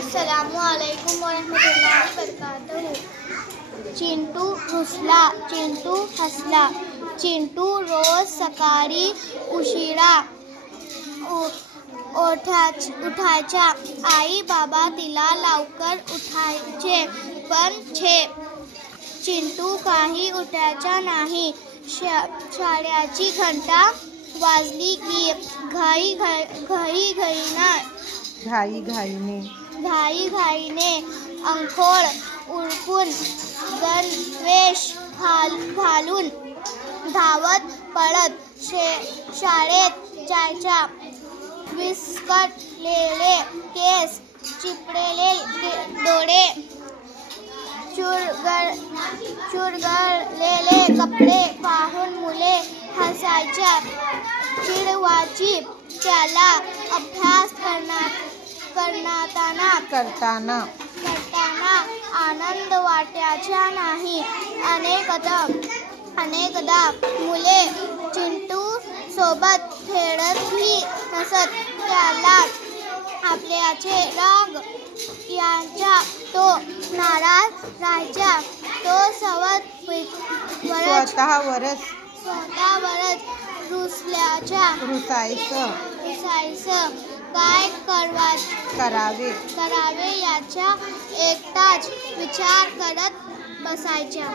अस्सलामुअलैकुम वरहमतुल्लाहि वबरकातुहू। चिंटू रुसला, चिंटू हसला. चिंटू रोज सकाळी उशिरा उठायचा. आई बाबा तिला लवकर उठवायचे, पण चिंटू काही उठायचा नाही. शाळेची घंटा वाजली की घाईघाईने अंघोळ उरकून गणवेश घालून धावत पळत शाळेत जायचा. विस्कटलेले केस, चिपळलेले डोळे, चुरगळलेले कपडे पाहून मुले हसायची, चिडवायची. त्याला अभ्यास करताना आनंद वाटायचा नाही. अनेकदा मुले चिंटू सोबत खेळतही नसत. त्याला आपल्याचे राग यायचा. तो नाराज राहायचा. तो स्वतःवरच रुसायचं. काय करावे याचा एकटाच विचार करत बसायचा.